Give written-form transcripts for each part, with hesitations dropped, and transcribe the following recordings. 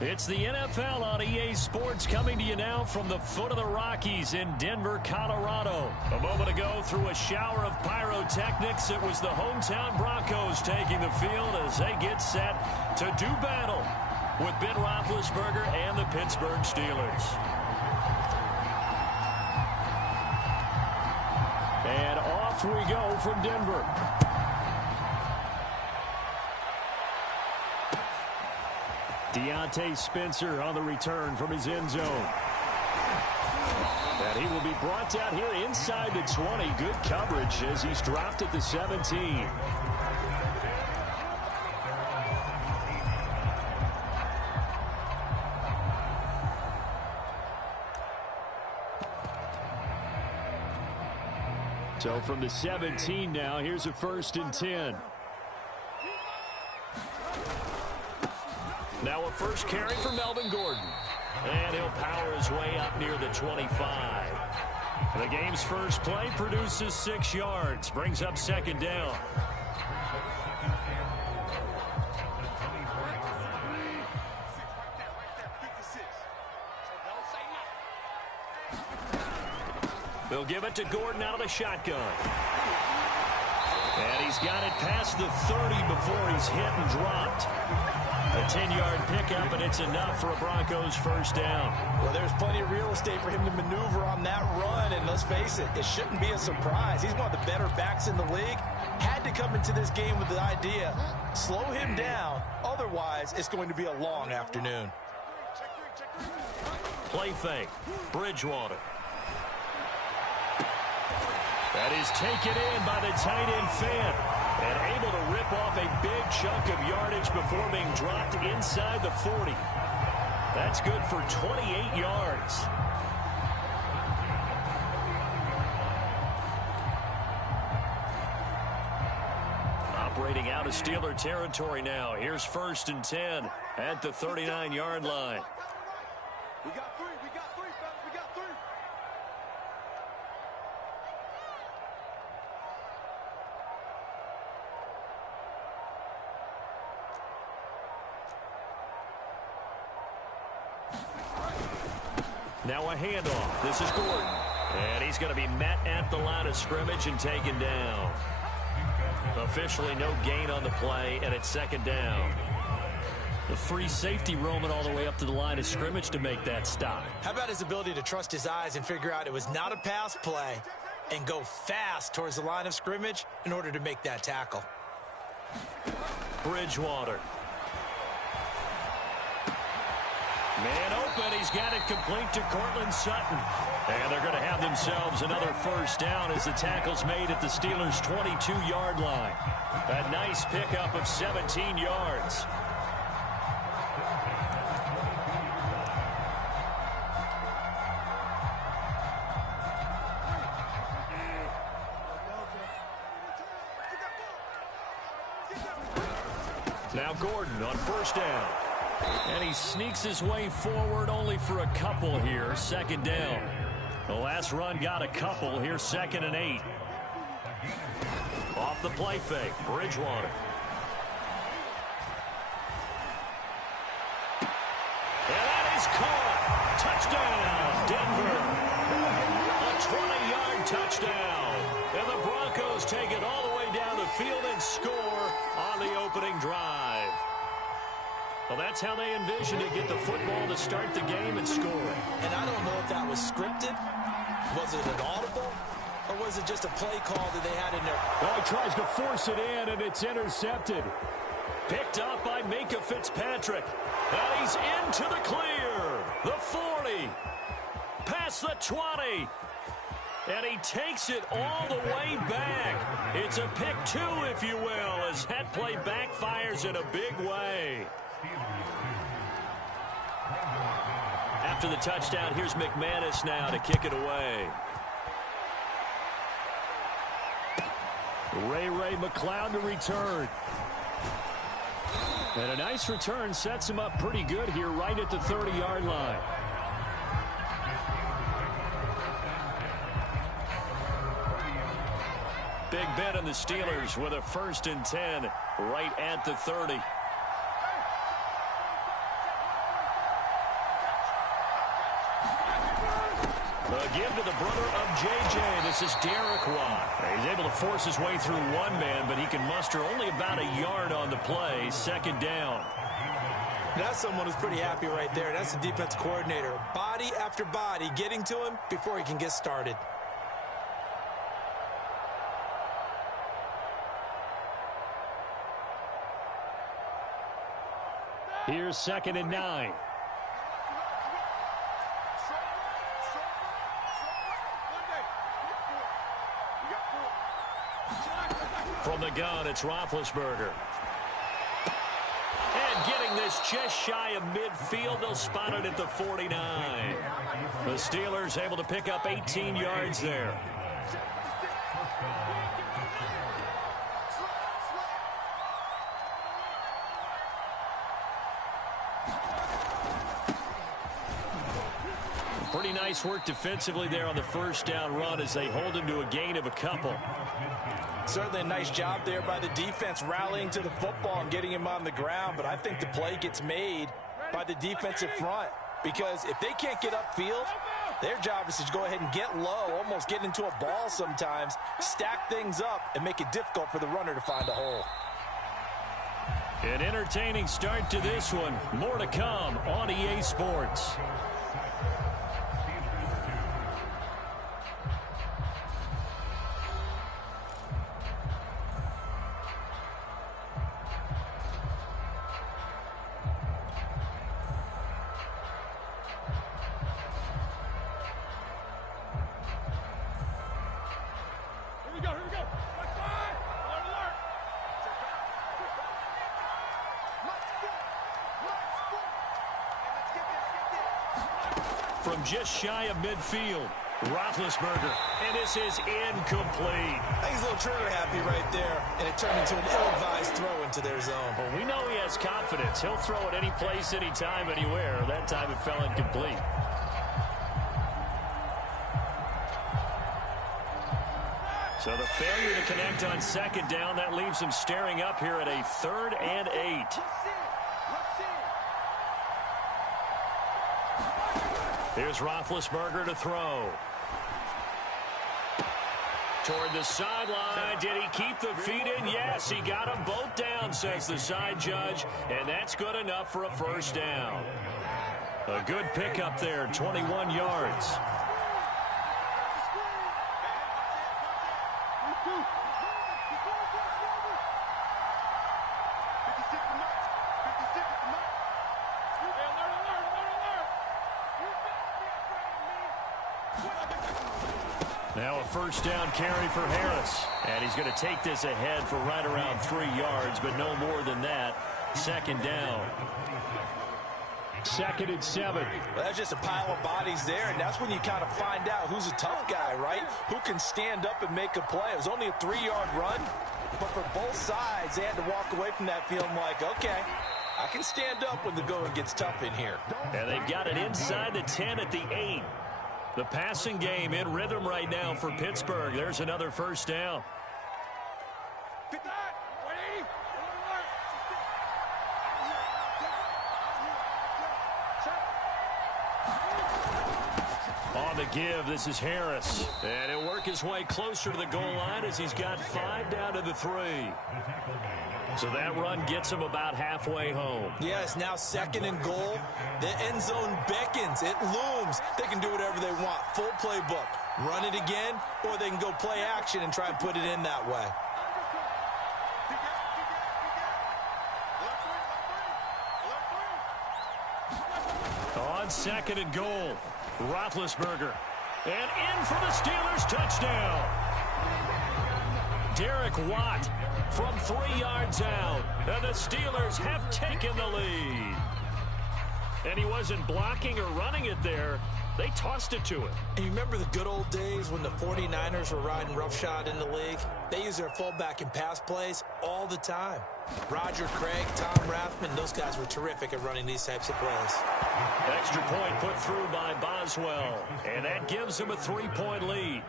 It's the NFL on EA Sports coming to you now from the foot of the Rockies in Denver, Colorado. A moment ago, through a shower of pyrotechnics, it was the hometown Broncos taking the field as they get set to do battle with Ben Roethlisberger and the Pittsburgh Steelers. And off we go from Denver. Deontay Spencer on the return from his end zone. And he will be brought down here inside the 20. Good coverage as he's dropped at the 17. So from the 17 now, here's a 1st and 10. Now a first carry for Melvin Gordon. And he'll power his way up near the 25. The game's first play produces 6 yards. Brings up 2nd down. They'll give it to Gordon out of the shotgun. And he's got it past the 30 before he's hit and dropped. A 10-yard pickup, and it's enough for a Broncos 1st down. Well, there's plenty of real estate for him to maneuver on that run, and let's face it, it shouldn't be a surprise. He's one of the better backs in the league. Had to come into this game with the idea, slow him down, otherwise it's going to be a long afternoon. Play fake, Bridgewater. That is taken in by the tight end Fan. And able to rip off a big chunk of yardage before being dropped inside the 40. That's good for 28 yards. Operating out of Steeler territory now. Here's 1st and 10 at the 39-yard line. We got 3, fellas, we got 3. Now a handoff. This is Gordon. And he's going to be met at the line of scrimmage and taken down. Officially no gain on the play, and it's 2nd down. The free safety roaming all the way up to the line of scrimmage to make that stop. How about his ability to trust his eyes and figure out it was not a pass play and go fast towards the line of scrimmage in order to make that tackle? Bridgewater. Man open, he's got it complete to Cortland Sutton. And they're going to have themselves another 1st down as the tackle's made at the Steelers' 22-yard line. A nice pickup of 17 yards. Now Gordon on 1st down. And he sneaks his way forward only for a couple here. 2nd down. The last run got a couple. Here's 2nd and 8. Off the play fake. Bridgewater. And that is caught. Touchdown, Denver. A 20-yard touchdown. And the Broncos take it all the way down the field and score on the opening drive. Well, that's how they envisioned to get the football to start the game and score. And I don't know if that was scripted. Was it an audible? Or was it just a play call that they had in there? Well, he tries to force it in, and it's intercepted. Picked up by Minkah Fitzpatrick. And he's into the clear. The 40. Past the 20. And he takes it all the way back. It's a pick 2, if you will, as that play backfires in a big way. After the touchdown, here's McManus now to kick it away. Ray McCloud to return. And a nice return sets him up pretty good here right at the 30-yard line. Big Ben and the Steelers with a 1st and 10 right at the 30. A give to the brother of J.J. This is Derek Watt. He's able to force his way through one man, but he can muster only about a yard on the play. Second down. That's someone who's pretty happy right there. That's the defense coordinator. Body after body getting to him before he can get started. Here's 2nd and 9. From the gun, it's Roethlisberger. And getting this just shy of midfield, they'll spot it at the 49. The Steelers able to pick up 18 yards there. Pretty nice work defensively there on the first down run as they hold him to a gain of a couple. Certainly a nice job there by the defense rallying to the football and getting him on the ground, but I think the play gets made by the defensive front because if they can't get upfield, their job is to go ahead and get low, almost get into a ball sometimes, stack things up, and make it difficult for the runner to find a hole. An entertaining start to this one. More to come on EA Sports. From just shy of midfield, Roethlisberger, and this is incomplete. I think he's a little trigger happy right there, and it turned into an ill-advised throw into their zone. Well, we know he has confidence. He'll throw it any place, anytime, anywhere. That time it fell incomplete. So the failure to connect on 2nd down, that leaves him staring up here at a 3rd and 8. Here's Roethlisberger to throw. Toward the sideline. Did he keep the feet in? Yes, he got them both down, says the side judge. And that's good enough for a first down. A good pickup there, 21 yards. Now a first down carry for Harris. And he's going to take this ahead for right around 3 yards, but no more than that. 2nd down. 2nd and 7. Well, that's just a pile of bodies there, and that's when you kind of find out who's a tough guy, right? Who can stand up and make a play. It was only a 3-yard run, but for both sides, they had to walk away from that feeling like, okay, I can stand up when the going gets tough in here. And they've got it inside the 10 at the 8. The passing game in rhythm right now for Pittsburgh. There's another first down. On the give, this is Harris. And he'll work his way closer to the goal line as he's got 5 down to the 3. So that run gets him about halfway home. Yes, now 2nd and goal. The end zone beckons. It looms. They can do whatever they want. Full playbook. Run it again, or they can go play action and try and put it in that way. On 2nd and goal, Roethlisberger. And in for the Steelers, touchdown. Derek Watt from 3 yards out. And the Steelers have taken the lead. And he wasn't blocking or running it there. They tossed it to him. And you remember the good old days when the 49ers were riding roughshod in the league? They use their fullback in pass plays all the time. Roger Craig, Tom Rathman, those guys were terrific at running these types of plays. Extra point put through by Boswell. And that gives him a 3-point lead.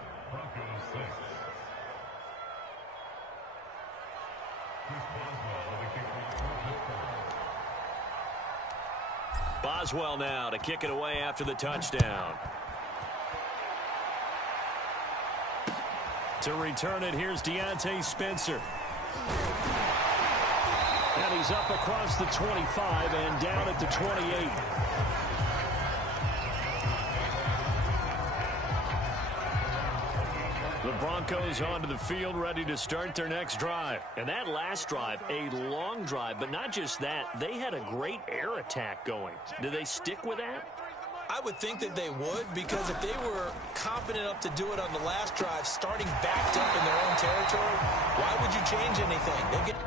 Boswell now to kick it away after the touchdown. To return it, here's Deontay Spencer. And he's up across the 25 and down at the 28. The Broncos onto the field, ready to start their next drive. And that last drive, a long drive, but not just that. They had a great air attack going. Do they stick with that? I would think that they would, because if they were confident enough to do it on the last drive, starting backed up in their own territory, why would you change anything? They get...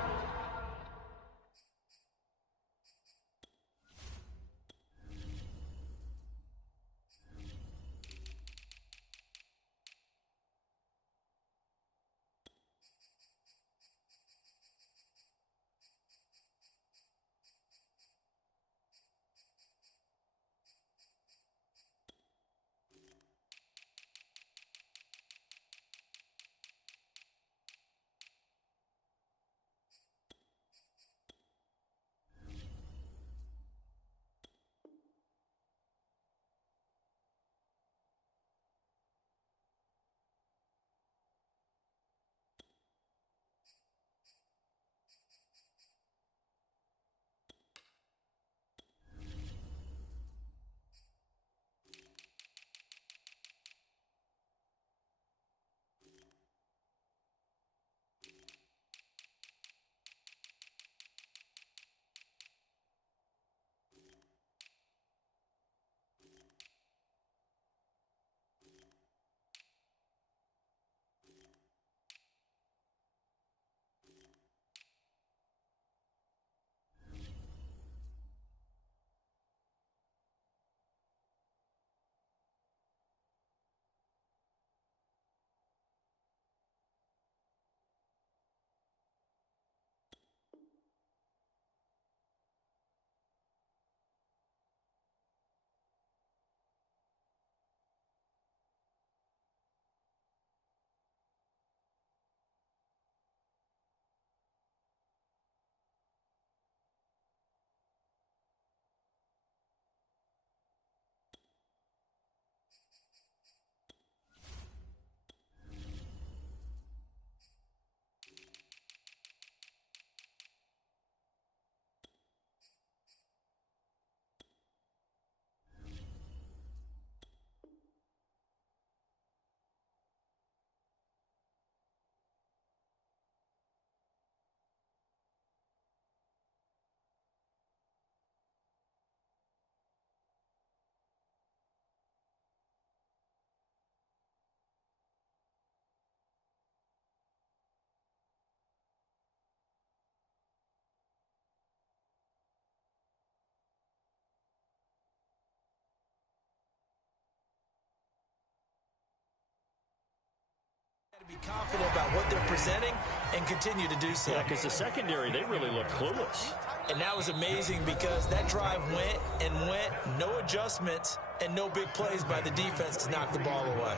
Be confident about what they're presenting and continue to do so. Yeah, because the secondary, they really look clueless. And that was amazing because that drive went and went, no adjustments and no big plays by the defense to knock the ball away.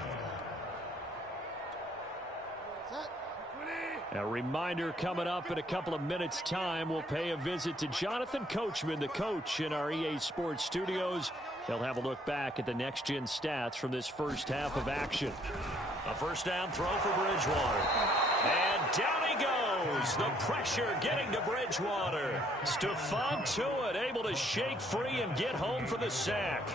A reminder coming up in a couple of minutes' time, we'll pay a visit to Jonathan Coachman, the coach in our EA Sports studios. They'll have a look back at the next-gen stats from this first half of action. A first down throw for Bridgewater. And down he goes. The pressure getting to Bridgewater. Stephon Tuitt able to shake free and get home for the sack.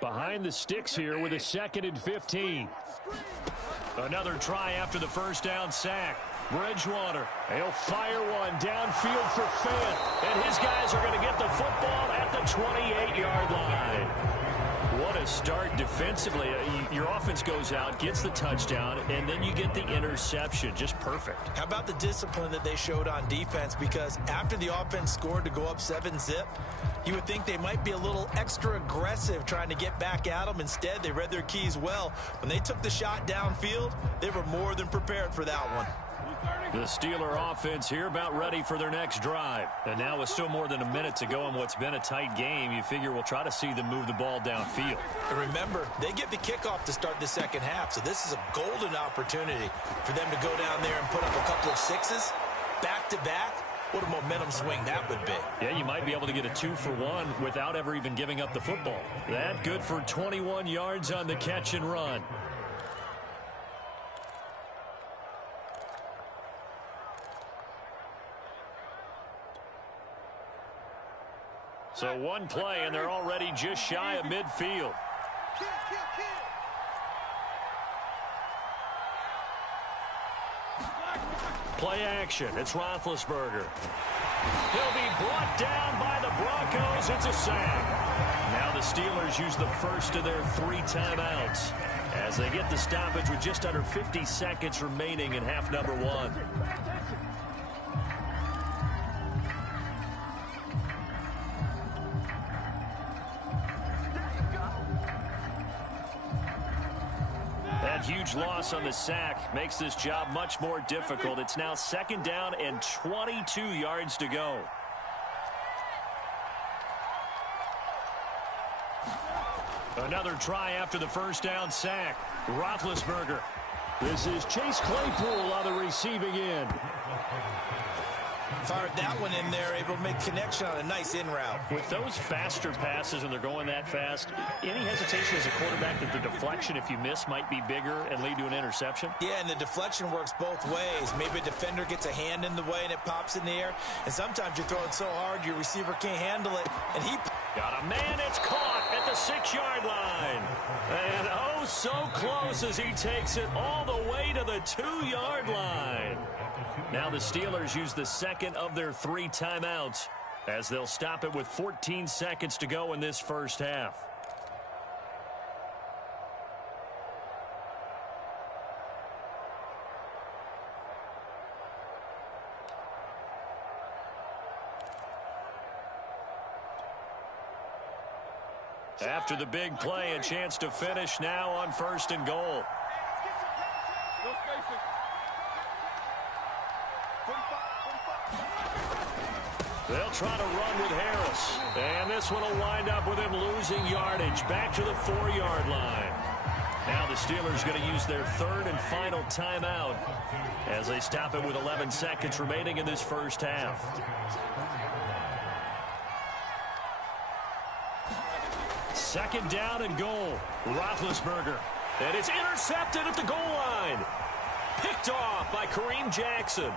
Behind the sticks here with a 2nd and 15. Another try after the first down sack. Bridgewater, he'll fire one downfield for Fant. And his guys are going to get the football at the 28-yard line. What a start defensively. Your offense goes out, gets the touchdown, and then you get the interception. Just perfect. How about the discipline that they showed on defense? Because after the offense scored to go up 7-zip, you would think they might be a little extra aggressive trying to get back at them. Instead, they read their keys well. When they took the shot downfield, they were more than prepared for that one. The Steeler offense here about ready for their next drive. And now with still more than a minute to go in what's been a tight game, you figure we'll try to see them move the ball downfield. And remember, they get the kickoff to start the second half, so this is a golden opportunity for them to go down there and put up a couple of sixes back-to-back What a momentum swing that would be. Yeah, you might be able to get a 2-for-1 without ever even giving up the football. That good for 21 yards on the catch and run. So one play, and they're already just shy of midfield. Play action. It's Roethlisberger. He'll be brought down by the Broncos. It's a sack. Now the Steelers use the first of their 3 timeouts as they get the stoppage with just under 50 seconds remaining in half number 1. That huge loss on the sack makes this job much more difficult. It's now 2nd down and 22 yards to go. Another try after the first down sack. Roethlisberger. This is Chase Claypool on the receiving end. Fired that one in there, able to make connection on a nice in route. With those faster passes and they're going that fast, any hesitation as a quarterback that the deflection, if you miss, might be bigger and lead to an interception? Yeah, and the deflection works both ways. Maybe a defender gets a hand in the way and it pops in the air, and sometimes you throw it so hard your receiver can't handle it, and he got a man. It's caught at the 6-yard line. And oh, so close as he takes it all the way to the 2-yard line. Now the Steelers use the second of their 3 timeouts as they'll stop it with 14 seconds to go in this first half. After the big play, a chance to finish now on 1st and goal. They'll try to run with Harris. And this one will wind up with him losing yardage back to the 4-yard line. Now the Steelers going to use their 3rd and final timeout as they stop it with 11 seconds remaining in this first half. Second down and goal. Roethlisberger. And it's intercepted at the goal line. Picked off by Kareem Jackson.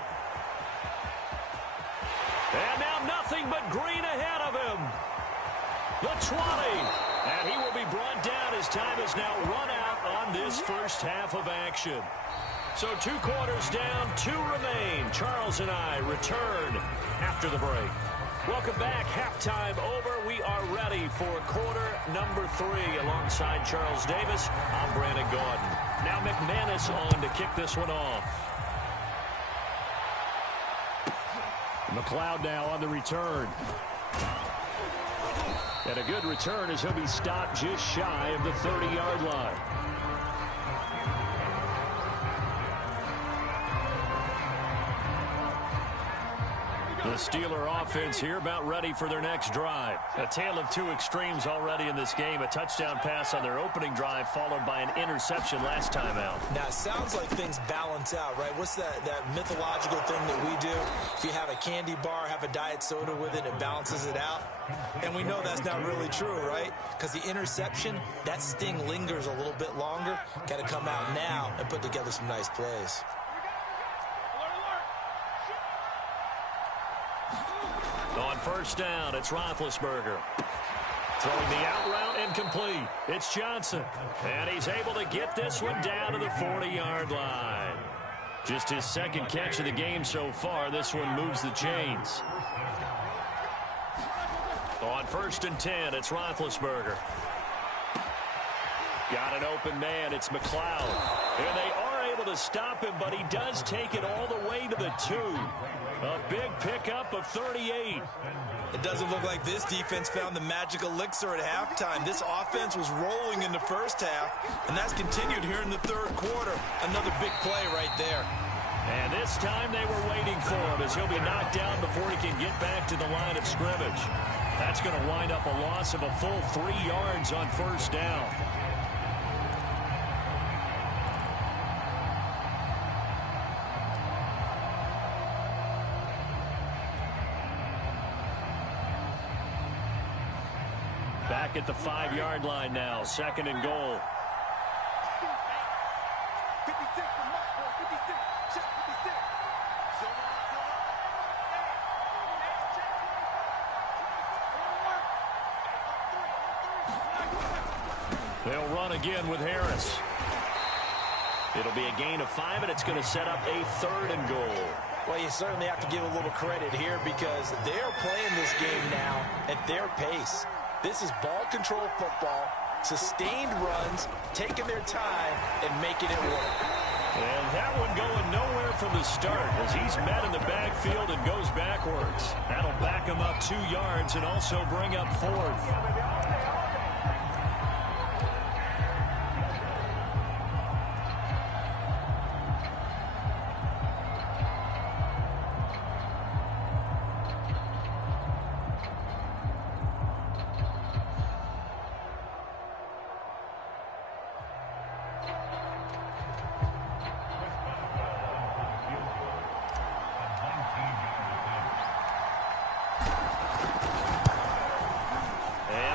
And now nothing but green ahead of him. The 20. And he will be brought down as time is now run out on this first half of action. So 2 quarters down, 2 remain. Charles and I return after the break. Welcome back. Halftime over. We are ready for quarter number 3 alongside Charles Davis. I'm Brandon Gordon. Now McManus on to kick this one off. McLeod now on the return. And a good return as he'll be stopped just shy of the 30-yard line. The Steeler offense here about ready for their next drive. A tale of 2 extremes already in this game. A touchdown pass on their opening drive followed by an interception last time out. Now, it sounds like things balance out, right? What's that mythological thing that we do? If you have a candy bar, have a diet soda with it, it balances it out. And we know that's not really true, right? Because the interception, that sting lingers a little bit longer. Got to come out now and put together some nice plays. On first down, it's Roethlisberger. Throwing the out route incomplete. It's Johnson. And he's able to get this one down to the 40-yard line. Just his 2nd catch of the game so far. This one moves the chains. On 1st and 10, it's Roethlisberger. Got an open man. It's McLeod. And they are able to stop him, but he does take it all the way to the 2. A big pickup of 38. It doesn't look like this defense found the magic elixir at halftime. This offense was rolling in the first half, and that's continued here in the 3rd quarter. Another big play right there. And this time they were waiting for him as he'll be knocked down before he can get back to the line of scrimmage. That's going to wind up a loss of a full 3 yards on first down. back at the 5-yard line now. 2nd and goal. 56 for Mike, boy. 56. Check 56. They'll run again with Harris. It'll be a gain of 5, and it's going to set up a 3rd and goal. Well, you certainly have to give a little credit here because they're playing this game now at their pace. This is ball control football, sustained runs, taking their time, and making it work. And that one going nowhere from the start as he's met in the backfield and goes backwards. That'll back him up 2 yards and also bring up 4th.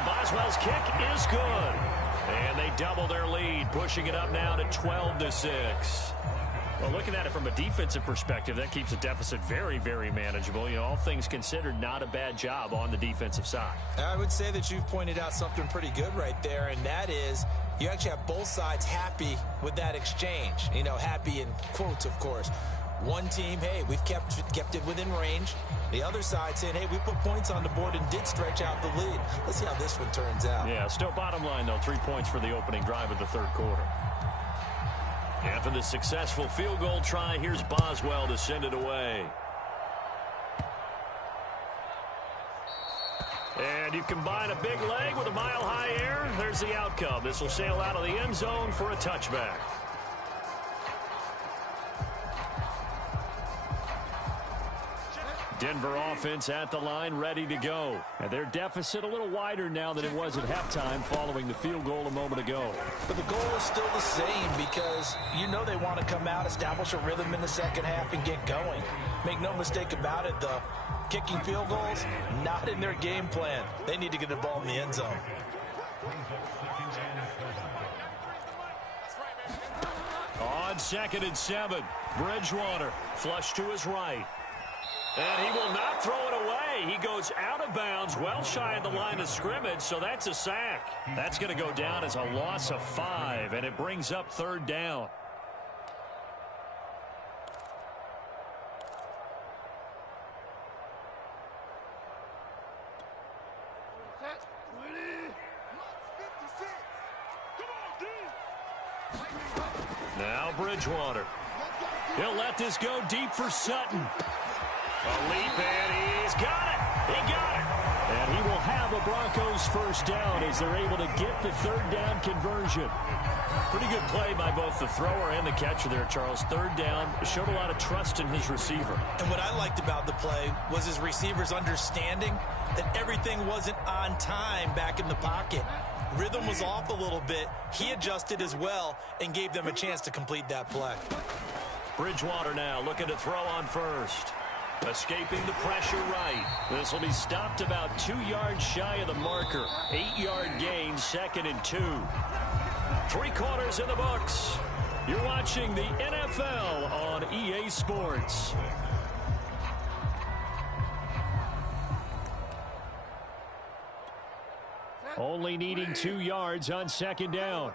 Boswell's kick is good. And they double their lead, pushing it up now to 12-6. Well, looking at it from a defensive perspective, that keeps the deficit very, very manageable. You know, all things considered, not a bad job on the defensive side. I would say that you've pointed out something pretty good right there, and that is you actually have both sides happy with that exchange. You know, happy in quotes, of course. One team, hey, we've kept it within range. The other side saying, hey, we put points on the board and did stretch out the lead. Let's see how this one turns out. Yeah, still bottom line, though, 3 points for the opening drive of the 3rd quarter. After the successful field goal try, here's Boswell to send it away. And you combine a big leg with a mile-high air, there's the outcome. This will sail out of the end zone for a touchback. Denver offense at the line, ready to go. And their deficit a little wider now than it was at halftime following the field goal a moment ago. But the goal is still the same because you know they want to come out, establish a rhythm in the second half, and get going. Make no mistake about it, the kicking field goals, not in their game plan. They need to get the ball in the end zone. On 2nd and 7, Bridgewater flush to his right. And he will not throw it away. He goes out of bounds, well shy of the line of scrimmage, so that's a sack. That's going to go down as a loss of 5, and it brings up 3rd down. Now Bridgewater. He'll let this go deep for Sutton. A leap, and he's got it. He got it. And he will have a Broncos 1st down as they're able to get the 3rd down conversion. Pretty good play by both the thrower and the catcher there, Charles. 3rd down, showed a lot of trust in his receiver. And what I liked about the play was his receiver's understanding that everything wasn't on time back in the pocket. Rhythm was off a little bit. He adjusted as well and gave them a chance to complete that play. Bridgewater now looking to throw on 1st. Escaping the pressure right. This will be stopped about 2 yards shy of the marker. 8-yard gain, 2nd and 2. 3 quarters in the books. You're watching the NFL on EA Sports. Only needing 2 yards on 2nd down.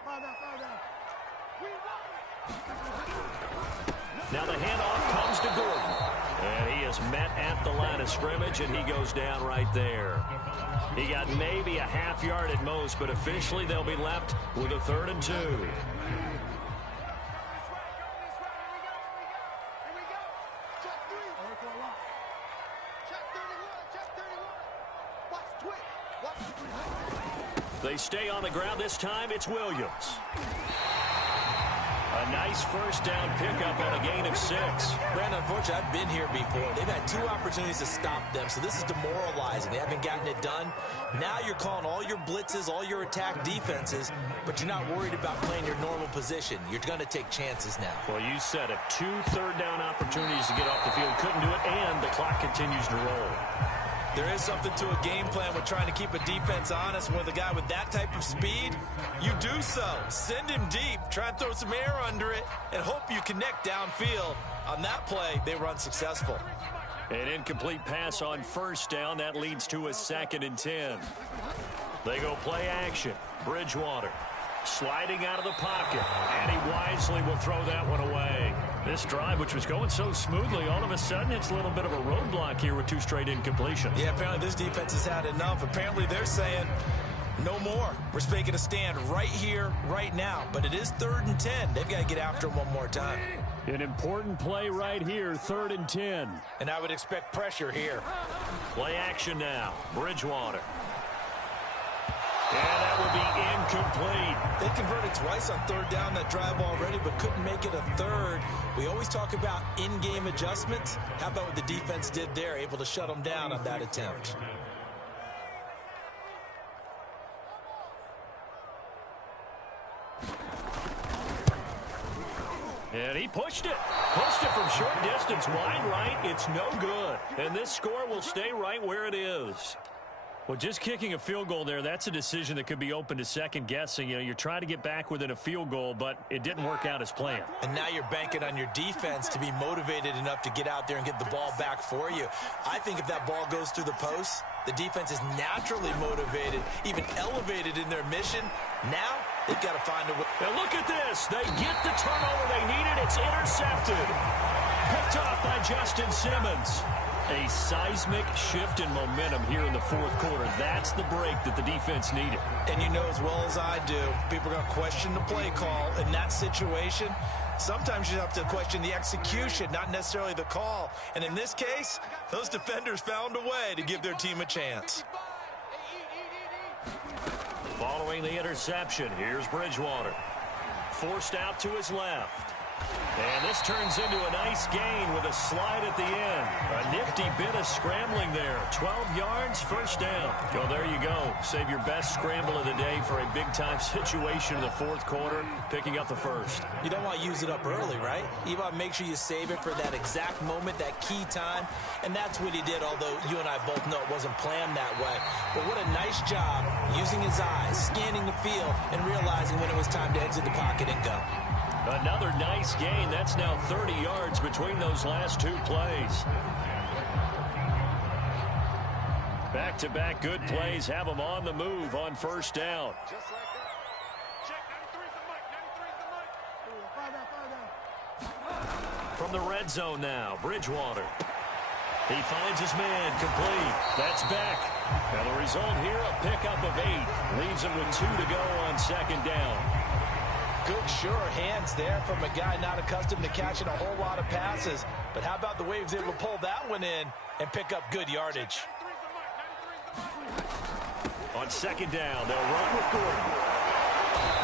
Now the handoff comes to Gordon. And he is met at the line of scrimmage, and he goes down right there. He got maybe a half yard at most, but officially they'll be left with a 3rd and 2. They stay on the ground. This time it's Williams. A nice 1st down pickup on a gain of 6. Brandon, unfortunately, I've been here before. They've had 2 opportunities to stop them, so this is demoralizing. They haven't gotten it done. Now you're calling all your blitzes, all your attack defenses, but you're not worried about playing your normal position. You're going to take chances now. Well, you said it. 2 third down opportunities to get off the field. Couldn't do it, and the clock continues to roll. There is something to a game plan with trying to keep a defense honest. With a guy with that type of speed, you do so. Send him deep, try and throw some air under it, and hope you connect downfield. On that play, they were unsuccessful. An incomplete pass on first down. That leads to a 2nd and 10. They go play action. Bridgewater sliding out of the pocket, and he wisely will throw that one away. This drive, which was going so smoothly, all of a sudden it's a little bit of a roadblock here with 2 straight incompletions. Yeah, apparently this defense has had enough. Apparently they're saying no more. We're making a stand right here, right now. But it is 3rd and 10. They've got to get after him one more time. An important play right here, 3rd and 10. And I would expect pressure here. Play action now. Bridgewater. And that would be incomplete. They converted twice on 3rd down that drive already, but couldn't make it a 3rd. We always talk about in-game adjustments. How about what the defense did there, able to shut them down on that attempt? And he pushed it. Pushed it from short distance, wide right. It's no good. And this score will stay right where it is. Well, just kicking a field goal there, that's a decision that could be open to second guessing. You know, you're trying to get back within a field goal, but it didn't work out as planned. And now you're banking on your defense to be motivated enough to get out there and get the ball back for you. I think if that ball goes through the post, the defense is naturally motivated, even elevated in their mission. Now they've got to find a way. And look at this. They get the turnover they needed. It's intercepted. Picked off by Justin Simmons. A seismic shift in momentum here in the 4th quarter. That's the break that the defense needed. And you know as well as I do, people are going to question the play call in that situation. Sometimes you have to question the execution, not necessarily the call. And in this case, those defenders found a way to give their team a chance. Following the interception, here's Bridgewater. Forced out to his left. And this turns into a nice gain with a slide at the end. A nifty bit of scrambling there. 12 yards, first down. Well, there you go. Save your best scramble of the day for a big-time situation in the 4th quarter, picking up the first. You don't want to use it up early, right? You want to make sure you save it for that exact moment, that key time. And that's what he did, although you and I both know it wasn't planned that way. But what a nice job using his eyes, scanning the field, and realizing when it was time to exit the pocket and go. Another nice gain. That's now 30 yards between those last 2 plays. Back-to-back good plays have them on the move on first down. Just like that. Check, 93's the mic. 93's the mic. From the red zone now, Bridgewater. He finds his man complete. That's back. Now the result here, a pickup of 8. Leaves him with 2 to go on 2nd down. Good, sure hands there from a guy not accustomed to catching a whole lot of passes. But how about the way he was able to pull that one in and pick up good yardage? On 2nd down, they'll run with Gordon.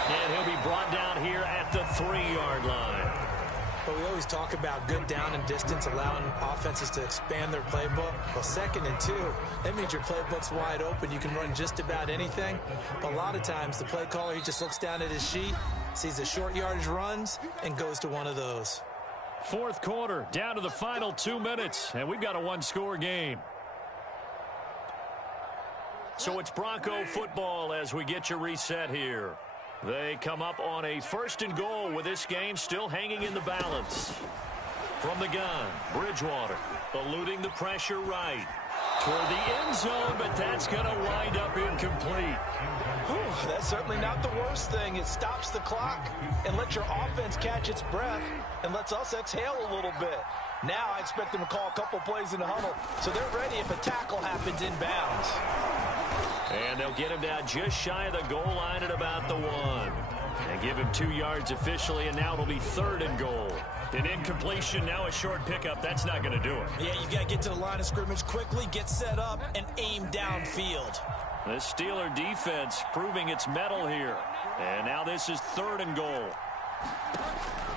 And he'll be brought down here at the 3-yard line. But we always talk about good down and distance, allowing offenses to expand their playbook. Well, 2nd and 2, that means your playbook's wide open. You can run just about anything. But a lot of times, the play caller, he just looks down at his sheet, sees the short yardage runs, and goes to one of those. 4th quarter, down to the final 2 minutes, and we've got a 1-score game. So it's Bronco football as we get you reset here. They come up on a 1st and goal with this game still hanging in the balance. From the gun, Bridgewater eluding the pressure right toward the end zone, but that's going to wind up incomplete. Whew, that's certainly not the worst thing. It stops the clock and lets your offense catch its breath and lets us exhale a little bit. Now I expect them to call a couple plays in the huddle, so they're ready if a tackle happens inbounds. And they'll get him down just shy of the goal line at about the 1. And give him 2 yards officially, and now it'll be 3rd and goal. An incompletion, now a short pickup. That's not going to do it. Yeah, you've got to get to the line of scrimmage quickly, get set up, and aim downfield. The Steeler defense proving its mettle here. And now this is 3rd and goal.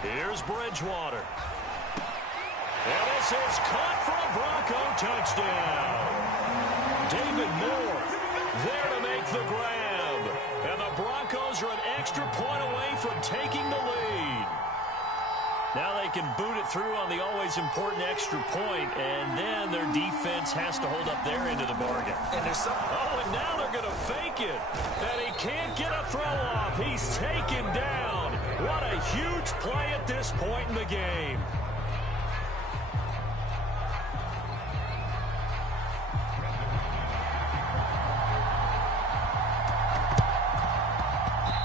Here's Bridgewater. And this is caught for a Bronco touchdown. David Moore there to make the grab. And the Broncos are an extra point away from taking the lead. Now they can boot it through on the always important extra point, and then their defense has to hold up their end of the bargain. And there's some... Oh, and now they're going to fake it. And he can't get a throw off. He's taken down. What a huge play at this point in the game.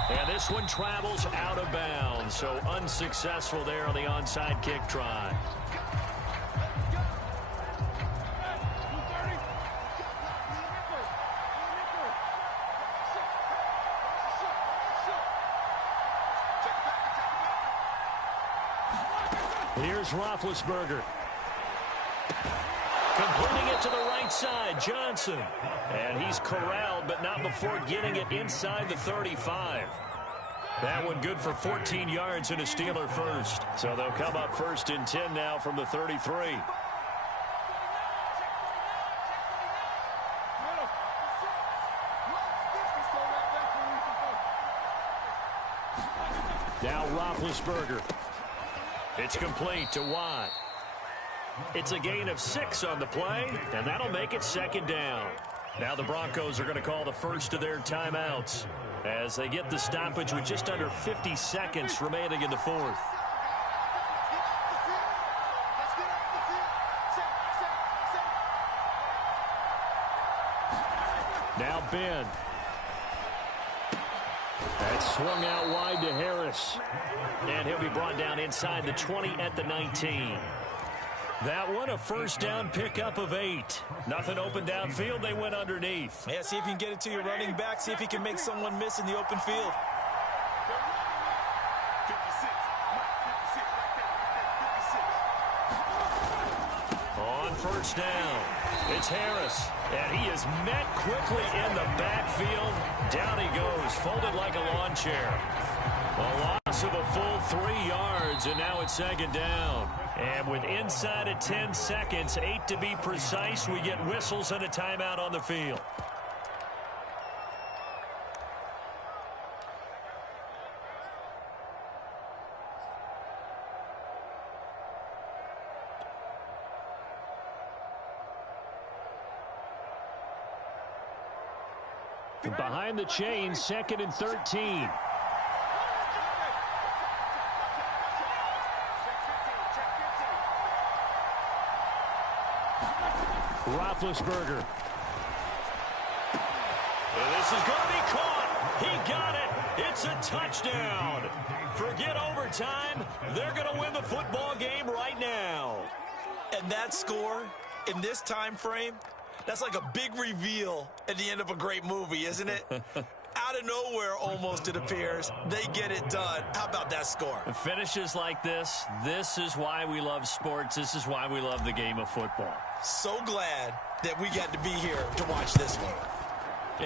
And this one travels out of bounds, so unsuccessful there on the onside kick try. Here's Roethlisberger. Completing it to the right side, Johnson. And he's corralled, but not before getting it inside the 35. That one good for 14 yards and a Steeler first. So they'll come up first and 10 now from the 33. Now Roethlisberger. It's complete to Watt. It's a gain of 6 on the play, and that'll make it second down. Now the Broncos are going to call the first of their timeouts as they get the stoppage with just under 50 seconds remaining in the fourth. Now Ben. That's swung out wide to Harris. And he'll be brought down inside the 20 at the 19. That one, a first down pickup of 8. Nothing open downfield. They went underneath. Yeah, see if you can get it to your running back. See if he can make someone miss in the open field. On first down, it's Harris. And he is met quickly in the backfield. Down he goes, folded like a lawn chair. A loss of a full 3 yards, and now it's second down. And with inside of 10 seconds, 8 to be precise, we get whistles and a timeout on the field. Behind the chains, second and 13. Roethlisberger. And this is going to be caught. He got it. It's a touchdown. Forget overtime. They're going to win the football game right now. And that score in this time frame, that's like a big reveal at the end of a great movie, isn't it? Out of nowhere, almost, it appears. They get it done. How about that score? Finishes like this is why we love sports. This is why we love the game of football. So glad that we got to be here to watch this one.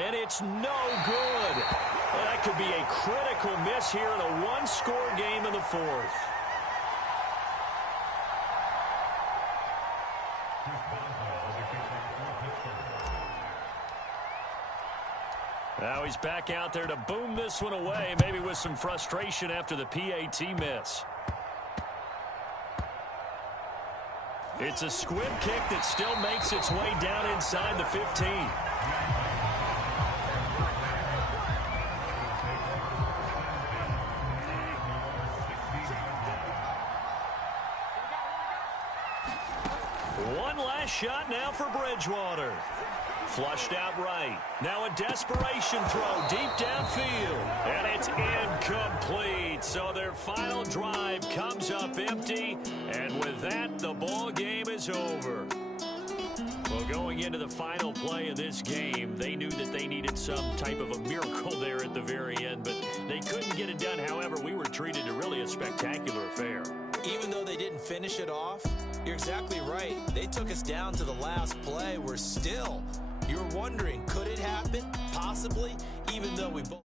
And it's no good. And that could be a critical miss here in a one-score game in the fourth. Now he's back out there to boom this one away, maybe with some frustration after the PAT miss. It's a squib kick that still makes its way down inside the 15. One last shot now for Bridgewater. Flushed out right. Now a desperation throw deep downfield. And it's incomplete. So their final drive comes up empty. And with that, the ball game is over. Well, going into the final play of this game, they knew that they needed some type of a miracle there at the very end. But they couldn't get it done. However, we were treated to really a spectacular affair. Even though they didn't finish it off, you're exactly right. They took us down to the last play. We're still... You're wondering, could it happen? Possibly, even though we both...